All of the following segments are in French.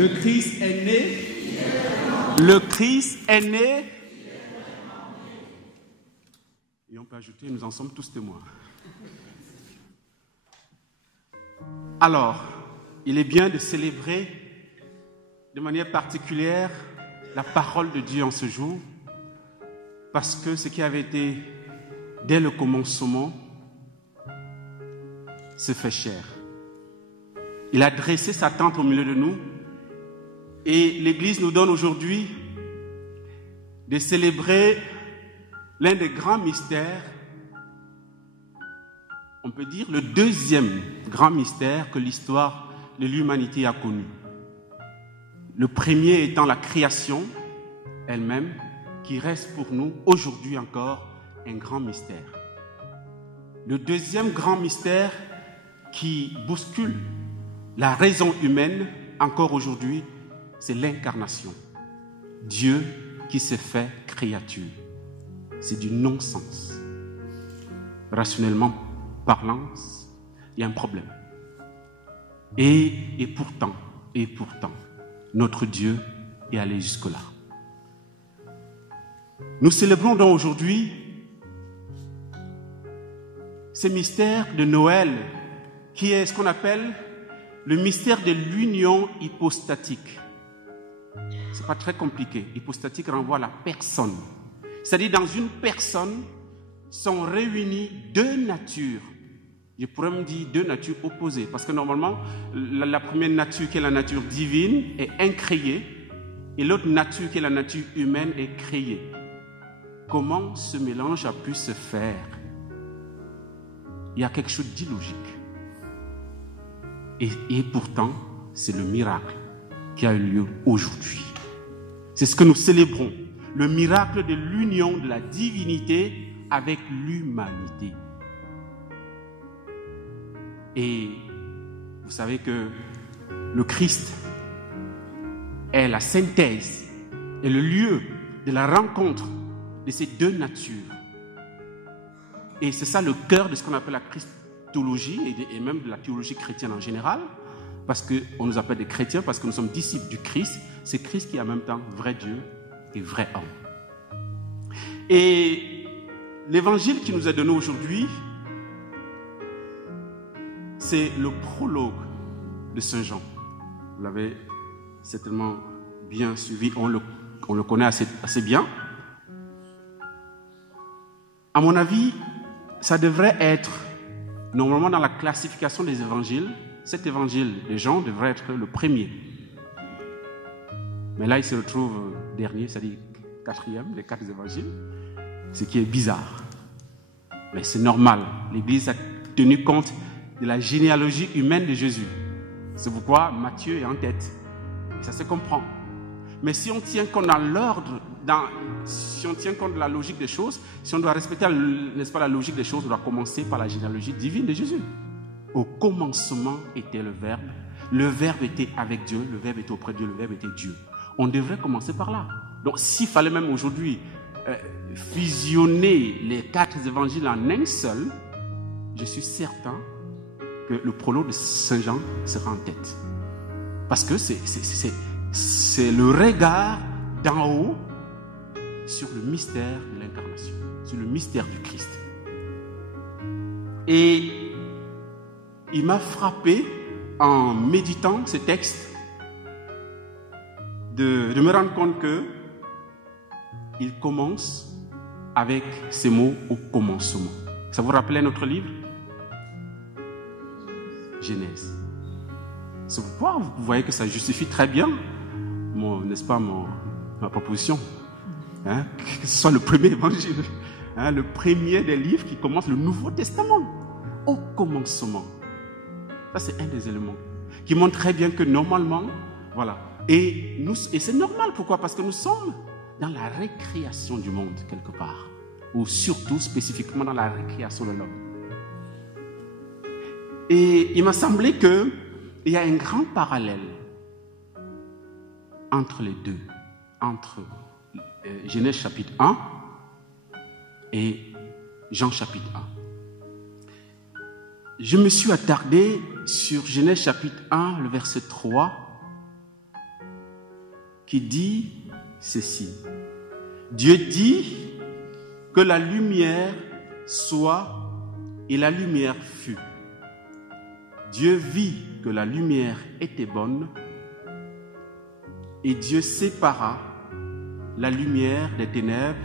Le Christ est né. Le Christ est né. Et on peut ajouter, nous en sommes tous témoins. Alors, il est bien de célébrer de manière particulière la parole de Dieu en ce jour, parce que ce qui avait été dès le commencement se fait chair. Il a dressé sa tente au milieu de nous et l'Église nous donne aujourd'hui de célébrer l'un des grands mystères, on peut dire le deuxième grand mystère que l'histoire de l'humanité a connu. Le premier étant la création elle-même, qui reste pour nous aujourd'hui encore un grand mystère. Le deuxième grand mystère qui bouscule la raison humaine encore aujourd'hui, c'est l'incarnation. Dieu qui s'est fait créature. C'est du non-sens. Rationnellement parlant, il y a un problème. Et pourtant, notre Dieu est allé jusque-là. Nous célébrons donc aujourd'hui ce mystère de Noël, qui est ce qu'on appelle le mystère de l'union hypostatique. Ce n'est pas très compliqué. Hypostatique renvoie à la personne. C'est-à-dire, dans une personne sont réunies deux natures. Je pourrais me dire deux natures opposées. Parce que normalement, la première nature qui est la nature divine est incréée. Et l'autre nature qui est la nature humaine est créée. Comment ce mélange a pu se faire? Il y a quelque chose d'illogique. Et pourtant, c'est le miracle qui a eu lieu aujourd'hui. C'est ce que nous célébrons. Le miracle de l'union de la divinité avec l'humanité. Et vous savez que le Christ est la synthèse et le lieu de la rencontre de ces deux natures. Et c'est ça le cœur de ce qu'on appelle la christologie et même de la théologie chrétienne en général, parce qu'on nous appelle des chrétiens, parce que nous sommes disciples du Christ. C'est Christ qui est en même temps vrai Dieu et vrai homme. Et l'évangile qui nous est donné aujourd'hui, c'est le prologue de Saint Jean. Vous l'avez certainement bien suivi, on le connaît assez bien. À mon avis, ça devrait être, normalement dans la classification des évangiles, cet évangile de Jean devrait être le premier. Mais là, il se retrouve dernier, c'est-à-dire quatrième des 4 évangiles, ce qui est bizarre. Mais c'est normal. L'Église a tenu compte de la généalogie humaine de Jésus. C'est pourquoi Matthieu est en tête. Et ça se comprend. Mais si on tient compte dans l'ordre, si on tient compte de la logique des choses, si on doit respecter, n'est-ce pas, la logique des choses, on doit commencer par la généalogie divine de Jésus. Au commencement était le Verbe était avec Dieu, le Verbe était auprès de Dieu, le Verbe était Dieu. On devrait commencer par là. Donc s'il fallait même aujourd'hui fusionner les 4 évangiles en un seul, je suis certain que le prologue de Saint Jean sera en tête. Parce que c'est le regard d'en haut sur le mystère de l'incarnation, sur le mystère du Christ. Et il m'a frappé en méditant ce texte de me rendre compte que il commence avec ces mots au commencement. Ça vous rappelait notre livre? Genèse. C'est pourquoi vous voyez que ça justifie très bien, n'est-ce pas, ma proposition. Hein? Que ce soit le premier évangile, hein? Le premier des livres qui commence le Nouveau Testament. Au commencement. Ça, c'est un des éléments qui montre très bien que normalement, voilà. Et c'est normal, pourquoi? Parce que nous sommes dans la récréation du monde, quelque part. Ou surtout, spécifiquement, dans la récréation de l'homme. Et il m'a semblé qu'il y a un grand parallèle entre les deux. Entre Genèse chapitre 1 et Jean chapitre 1. Je me suis attardé sur Genèse chapitre 1, le verset 3, qui dit ceci. Dieu dit que la lumière soit et la lumière fut. Dieu vit que la lumière était bonne et Dieu sépara la lumière des ténèbres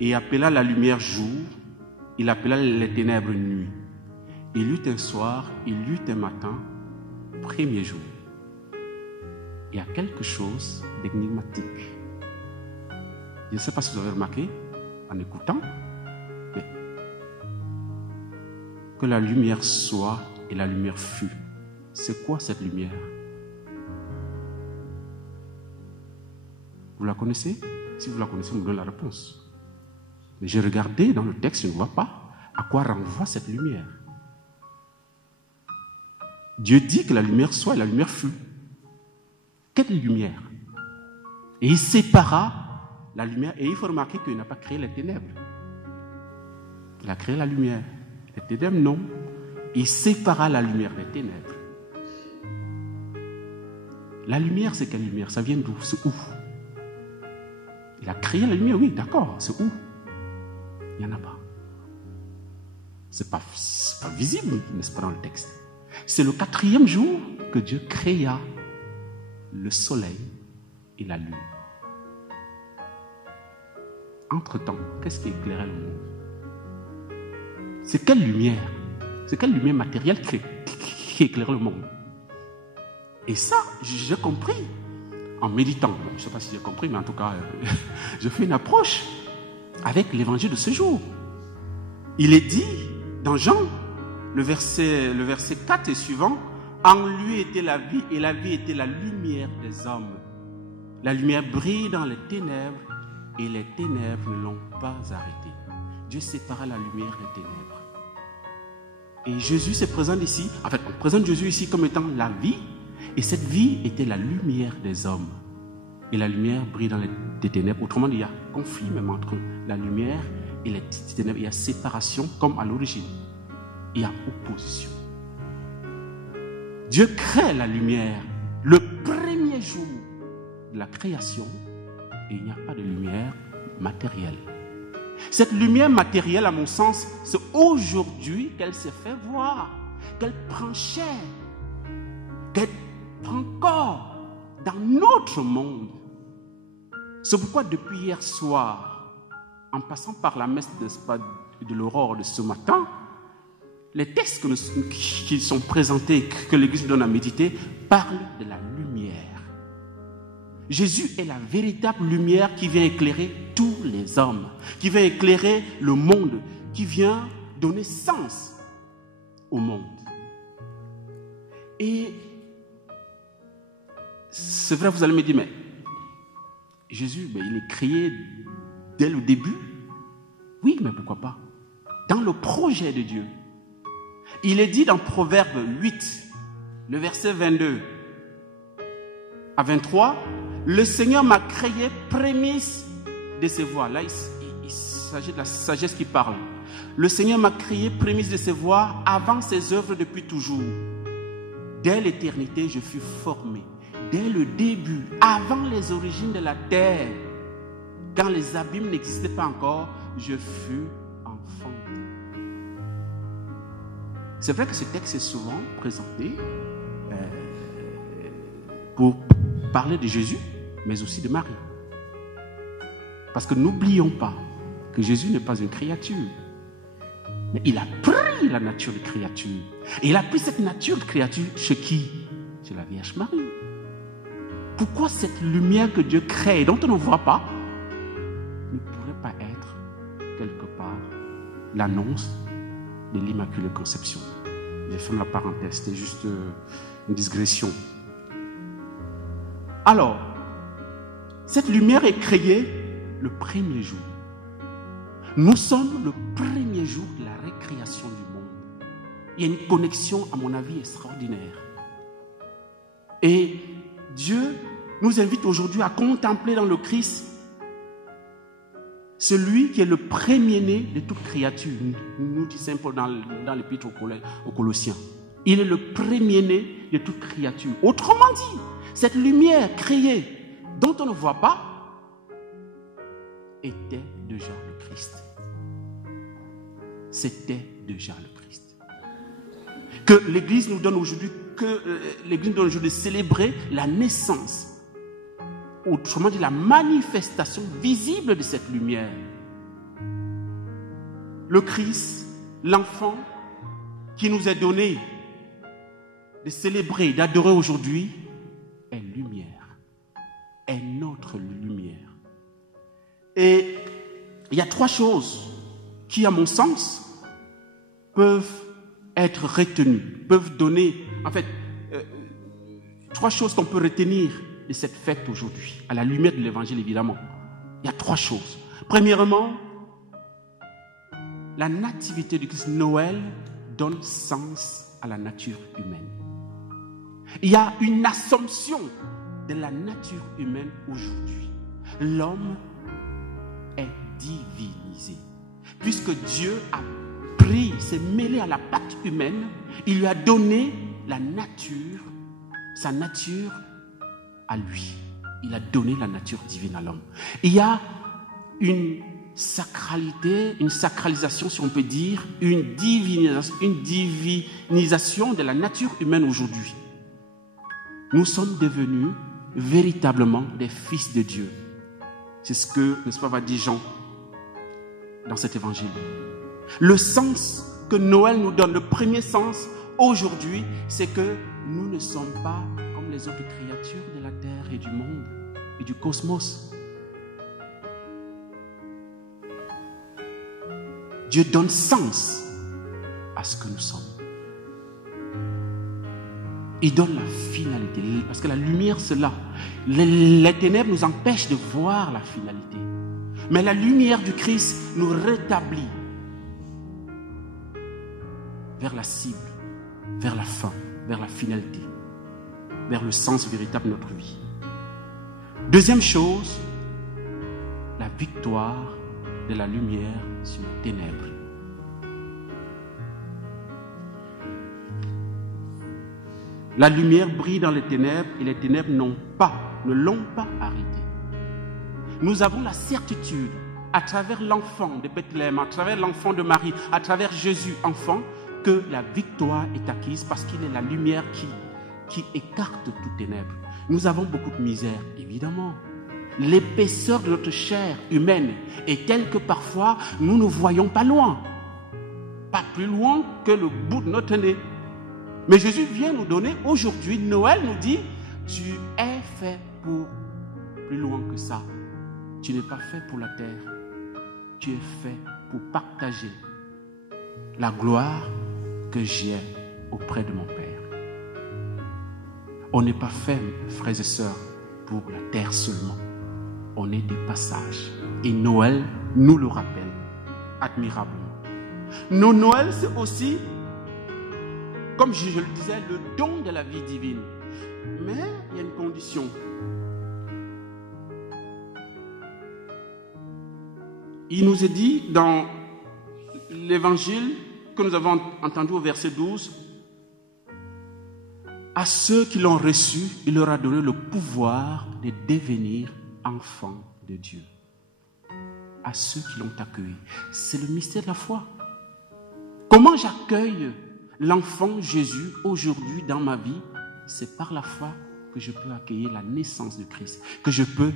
et appela la lumière jour, il appela les ténèbres nuit. Il eut un soir, il eut un matin, premier jour. Il y a quelque chose d'énigmatique. Je ne sais pas si vous avez remarqué en écoutant, mais que la lumière soit et la lumière fut. C'est quoi cette lumière? Vous la connaissez? Si vous la connaissez, vous me donnez la réponse. Mais j'ai regardé dans le texte, je ne vois pas à quoi renvoie cette lumière. Dieu dit que la lumière soit et la lumière fut. Quelle lumière? Et il sépara la lumière. Et il faut remarquer qu'il n'a pas créé les ténèbres. Il a créé la lumière. Les ténèbres, non. Il sépara la lumière des ténèbres. La lumière, c'est quelle lumière? Ça vient d'où? C'est où? Il a créé la lumière, oui, d'accord. C'est où? Il n'y en a pas. C'est pas visible, n'est-ce pas, dans le texte? C'est le 4e jour que Dieu créa le soleil et la lune. Entre-temps, qu'est-ce qui éclairait le monde? C'est quelle lumière? C'est quelle lumière matérielle qui éclaire le monde? Et ça, j'ai compris en méditant. Je ne sais pas si j'ai compris, mais en tout cas, je fais une approche avec l'évangile de ce jour. Il est dit dans Jean, le verset 4 et suivant, en lui était la vie et la vie était la lumière des hommes. La lumière brille dans les ténèbres et les ténèbres ne l'ont pas arrêté. Dieu sépara la lumière des ténèbres. Et Jésus se présente ici, en fait, on présente Jésus ici comme étant la vie, et cette vie était la lumière des hommes. Et la lumière brille dans les ténèbres. Autrement dit, il y a conflit même entre la lumière et les ténèbres. Il y a séparation comme à l'origine. Il y a opposition. Dieu crée la lumière le premier jour de la création et il n'y a pas de lumière matérielle. Cette lumière matérielle, à mon sens, c'est aujourd'hui qu'elle s'est fait voir, qu'elle prend chair, qu'elle prend corps dans notre monde. C'est pourquoi depuis hier soir, en passant par la messe de l'aurore de ce matin, les textes qui sont présentés, que l'Église nous donne à méditer, parlent de la lumière. Jésus est la véritable lumière qui vient éclairer tous les hommes, qui vient éclairer le monde, qui vient donner sens au monde. Et c'est vrai, vous allez me dire, mais Jésus, il est créé dès le début. Oui, mais pourquoi pas? Dans le projet de Dieu. Il est dit dans Proverbe 8, le verset 22 à 23, le Seigneur m'a créé prémisse de ses voies. Là, il s'agit de la sagesse qui parle. Le Seigneur m'a créé prémisse de ses voies avant ses œuvres depuis toujours. Dès l'éternité, je fus formé. Dès le début, avant les origines de la terre, quand les abîmes n'existaient pas encore, je fus enfanté. C'est vrai que ce texte est souvent présenté pour parler de Jésus, mais aussi de Marie. Parce que n'oublions pas que Jésus n'est pas une créature, mais il a pris la nature de créature. Et il a pris cette nature de créature chez qui? Chez la Vierge Marie. Pourquoi cette lumière que Dieu crée, dont on ne voit pas, ne pourrait pas être quelque part l'annonce de l'Immaculée Conception? J'ai fermé la parenthèse, c'était juste une digression. Alors, cette lumière est créée le premier jour. Nous sommes le premier jour de la récréation du monde. Il y a une connexion, à mon avis, extraordinaire. Et Dieu nous invite aujourd'hui à contempler dans le Christ celui qui est le premier-né de toute créature, nous dit Saint Paul dans l'épître aux Colossiens. Il est le premier-né de toute créature. Autrement dit, cette lumière créée dont on ne voit pas, était déjà le Christ. C'était déjà le Christ. Que l'Église nous donne aujourd'hui, de célébrer la naissance, autrement dit la manifestation visible de cette lumière. Le Christ, l'enfant qui nous est donné de célébrer, d'adorer aujourd'hui, est lumière, est notre lumière. Et il y a 3 choses qui, à mon sens, peuvent être retenues, peuvent donner, en fait, 3 choses qu'on peut retenir de cette fête aujourd'hui, à la lumière de l'Évangile, évidemment. Il y a 3 choses. Premièrement, la nativité du Christ, Noël, donne sens à la nature humaine. Il y a une assomption de la nature humaine aujourd'hui. L'homme est divinisé. Puisque Dieu a pris, s'est mêlé à la pâte humaine, il lui a donné la nature, sa nature à lui. Il a donné la nature divine à l'homme. Il y a une sacralité, une sacralisation, si on peut dire, une divinisation de la nature humaine aujourd'hui. Nous sommes devenus véritablement des fils de Dieu. C'est ce que, n'est-ce pas, va dire Jean dans cet évangile. Le sens que Noël nous donne, le premier sens aujourd'hui, c'est que nous ne sommes pas comme les autres créatures de la terre et du monde et du cosmos. Dieu donne sens à ce que nous sommes. Il donne la finalité. Parce que la lumière, c'est là. Les ténèbres nous empêchent de voir la finalité. Mais la lumière du Christ nous rétablit vers la cible, vers la fin, vers la finalité, vers le sens véritable de notre vie. Deuxième chose, la victoire de la lumière sur les ténèbres. La lumière brille dans les ténèbres et les ténèbres ne l'ont pas arrêté. Nous avons la certitude, à travers l'enfant de Bethléem, à travers l'enfant de Marie, à travers Jésus, enfant, que la victoire est acquise parce qu'il est la lumière qui écarte toutes ténèbres. Nous avons beaucoup de misère, évidemment. L'épaisseur de notre chair humaine est telle que parfois nous ne voyons pas loin, pas plus loin que le bout de notre nez. Mais Jésus vient nous donner aujourd'hui, Noël nous dit, tu es fait pour plus loin que ça. Tu n'es pas fait pour la terre, tu es fait pour partager la gloire que j'ai auprès de mon Père. On n'est pas fait, frères et sœurs, pour la terre seulement. On est des passages. Et Noël nous le rappelle admirablement. Noël, c'est aussi, comme je le disais, le don de la vie divine. Mais il y a une condition. Il nous est dit dans l'évangile que nous avons entendu au verset 12, à ceux qui l'ont reçu, il leur a donné le pouvoir de devenir enfants de Dieu. À ceux qui l'ont accueilli. C'est le mystère de la foi. Comment j'accueille l'enfant Jésus aujourd'hui dans ma vie? C'est par la foi que je peux accueillir la naissance de Christ, que je peux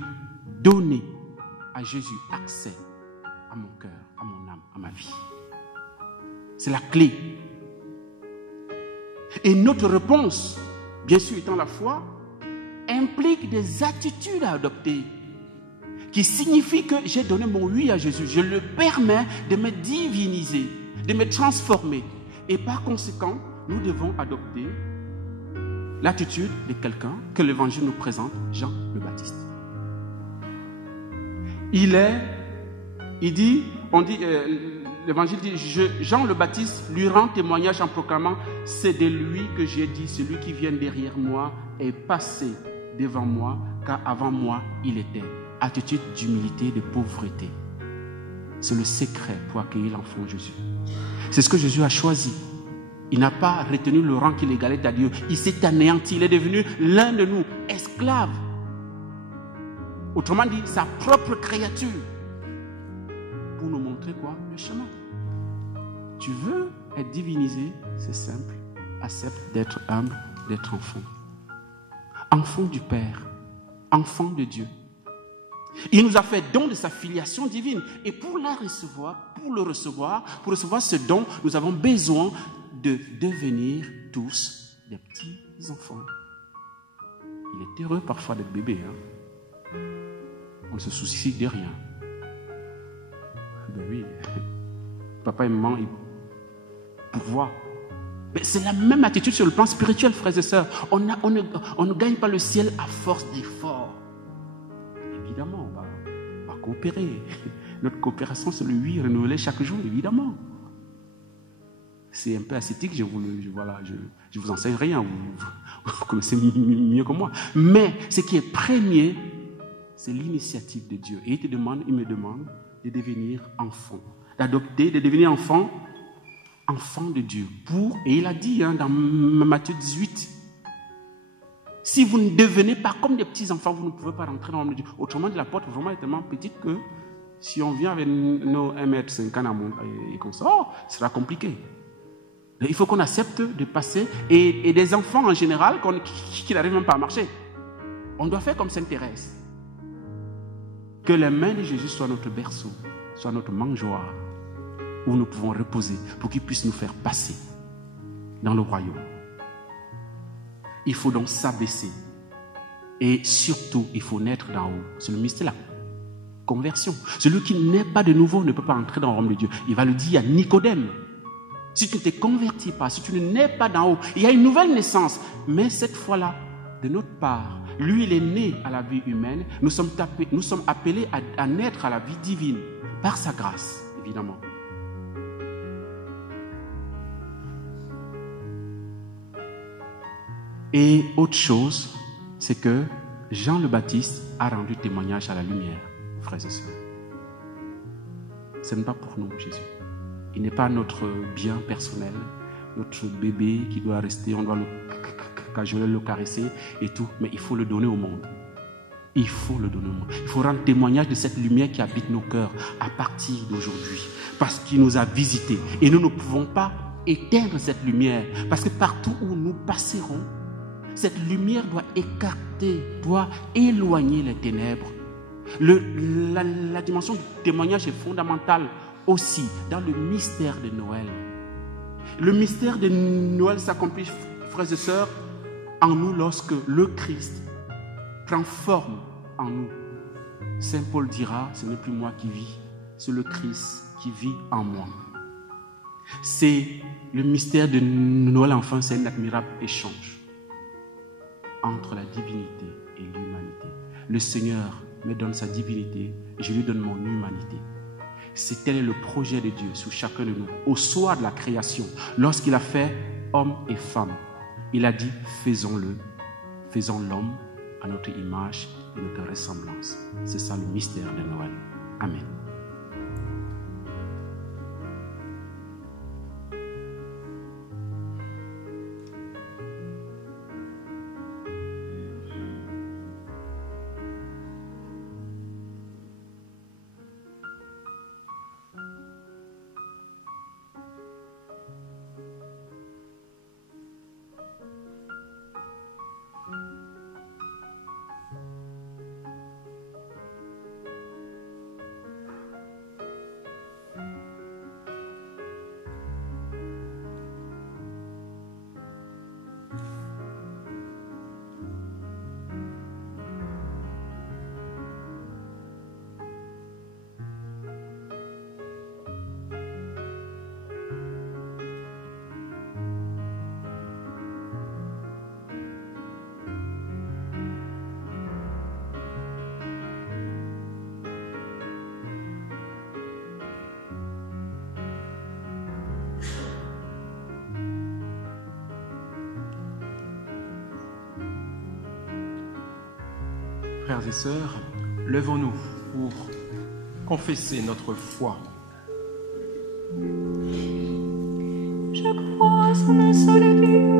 donner à Jésus accès à mon cœur, à mon âme, à ma vie. C'est la clé. Et notre réponse, bien sûr étant la foi, implique des attitudes à adopter, qui signifie que j'ai donné mon oui à Jésus. Je le permets de me diviniser, de me transformer. Et par conséquent, nous devons adopter l'attitude de quelqu'un que l'Évangile nous présente, Jean le Baptiste. L'Évangile dit, Jean le Baptiste lui rend témoignage en proclamant, c'est de lui que j'ai dit, celui qui vient derrière moi est passé devant moi, car avant moi, il était. Attitude d'humilité, de pauvreté. C'est le secret pour accueillir l'enfant Jésus. C'est ce que Jésus a choisi. Il n'a pas retenu le rang qu'il égalait à Dieu. Il s'est anéanti. Il est devenu l'un de nous, esclave. Autrement dit, sa propre créature. Pour nous montrer quoi? Le chemin. Tu veux être divinisé, c'est simple. Accepte d'être humble, d'être enfant. Enfant du Père, enfant de Dieu. Il nous a fait don de sa filiation divine. Et pour recevoir ce don, nous avons besoin de devenir tous des petits enfants. Il est heureux parfois d'être bébé. On ne se soucie de rien. Ben oui, papa et maman, ils pourvoient. Mais c'est la même attitude sur le plan spirituel, frères et sœurs. On ne gagne pas le ciel à force d'efforts. Évidemment, on va coopérer. Notre coopération, c'est le oui renouvelé chaque jour, évidemment. C'est un peu ascétique, je vous enseigne rien, vous connaissez mieux que moi. Mais ce qui est premier, c'est l'initiative de Dieu. Et il me demande de devenir enfant, d'adopter, de devenir enfant de Dieu. Et il a dit dans Matthieu 18, si vous ne devenez pas comme des petits enfants, vous ne pouvez pas rentrer dans le royaume de Dieu. Autrement dit, la porte vraiment est tellement petite que si on vient avec nos 1,50 m et qu'on sort, ce sera compliqué. Il faut qu'on accepte de passer. Et des enfants en général qui n'arrivent même pas à marcher. On doit faire comme Sainte Thérèse. Que les mains de Jésus soient notre berceau, soient notre mangeoire, où nous pouvons reposer pour qu'il puisse nous faire passer dans le royaume. Il faut donc s'abaisser. Et surtout, il faut naître d'en haut. C'est le mystère de la conversion. Celui qui n'est pas de nouveau ne peut pas entrer dans le royaume de Dieu. Il va le dire à Nicodème. Si tu ne t'es converti pas, si tu ne nais pas d'en haut, il y a une nouvelle naissance. Mais cette fois-là, de notre part, lui, il est né à la vie humaine. Nous sommes appelés à naître à la vie divine, par sa grâce, évidemment. Et autre chose, c'est que Jean le Baptiste a rendu témoignage à la lumière, frères et sœurs. Ce n'est pas pour nous, Jésus. Il n'est pas notre bien personnel, notre bébé qui doit rester, on doit le cajoler, le caresser et tout, mais il faut le donner au monde. Il faut le donner au monde. Il faut rendre témoignage de cette lumière qui habite nos cœurs à partir d'aujourd'hui, parce qu'il nous a visités. Et nous ne pouvons pas éteindre cette lumière, parce que partout où nous passerons, cette lumière doit écarter, doit éloigner les ténèbres. La dimension du témoignage est fondamentale aussi dans le mystère de Noël. Le mystère de Noël s'accomplit, frères et sœurs, en nous lorsque le Christ prend forme en nous. Saint Paul dira, ce n'est plus moi qui vis, c'est le Christ qui vit en moi. C'est le mystère de Noël, enfin, c'est un admirable échange entre la divinité et l'humanité. Le Seigneur me donne sa divinité et je lui donne mon humanité. C'est tel est le projet de Dieu sur chacun de nous. Au soir de la création, lorsqu'il a fait homme et femme, il a dit, faisons-le, faisons l'homme à notre image et notre ressemblance. C'est ça le mystère de Noël. Amen. Frères et sœurs, levons-nous pour confesser notre foi. Je crois en un seul Dieu.